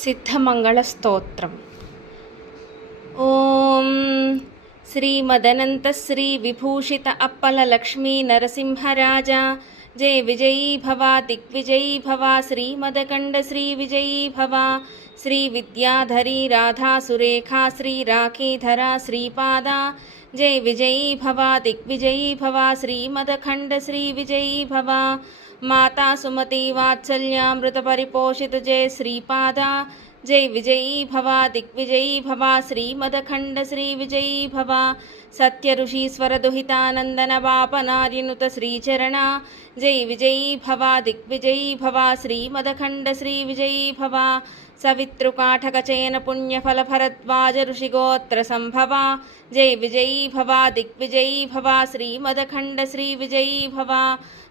सिद्धमङ्गलस्तोत्रम्। ॐ श्रीमदनन्त श्री विभूषित अप्पल लक्ष्मी नरसिंहराजा जय विजयी भवा दिग्विजयी भवा श्रीमदकण्ड श्री विजयी भवा श्री विद्याधरी राधा सुरेखा श्री राखीधरा श्रीपादा जय विजयी भवा दिग्विजयी भवा श्रीमदखण्ड श्री विजयी भवा माता सुमति वात्सल्यामृत परिपोषित जय श्रीपादा जय विजयी भवा दिग्विजयी भवा श्रीमदखण्ड श्री विजयी भवा सत्य ऋषीश्वर दुहितानंदन बापनार्यनुत श्रीचरणा जय विजयी भवा दिग्विजयी भवा श्रीमदखण्ड श्री विजयी भवा सवितृकाठकचयन पुण्यफल भरद्वाज ऋषिगोत्र संभवा जय विजयी भवा दिग्विजयी भवा श्रीमदखण्ड श्री विजयी भवा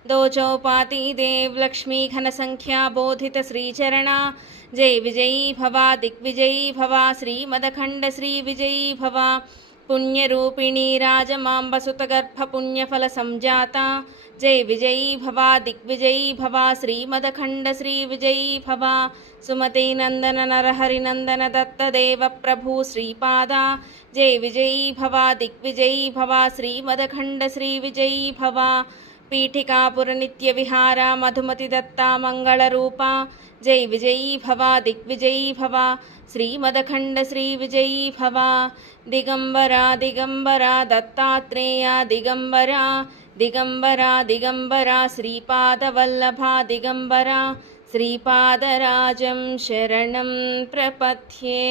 दो चौपाती देव लक्ष्मी घन संख्या बोधित श्रीचरणा जय विजयी भवा दिग्विजयी भवा श्रीमदखण्ड श्री विजयी भवा पुण्यरूपिणी राजमाम्बसुतगर्भ पुण्यफल संजाता जय विजयी भवा दिग्विजयी भवा श्रीमदखण्ड श्री विजयी भवा सुमति नंदन नरहरिनंदन दत्तदेव प्रभु श्रीपादा जय विजयी भवा दिग्विजयी भवा श्रीमदखण्ड श्री विजयी भवा पीठिकापुर नित्य विहारा मधुमति दत्ता मंगल रूपा जय विजयी भवा दिग्विजयी भवा श्रीमदखण्ड श्री विजयी भवा दिगंबरा दिगंबरा दत्तात्रेया दिगंबरा दिगंबरा दिगंबरा श्रीपादवल्लभा दिगंबरा श्रीपादराजं शरणं प्रपद्ये।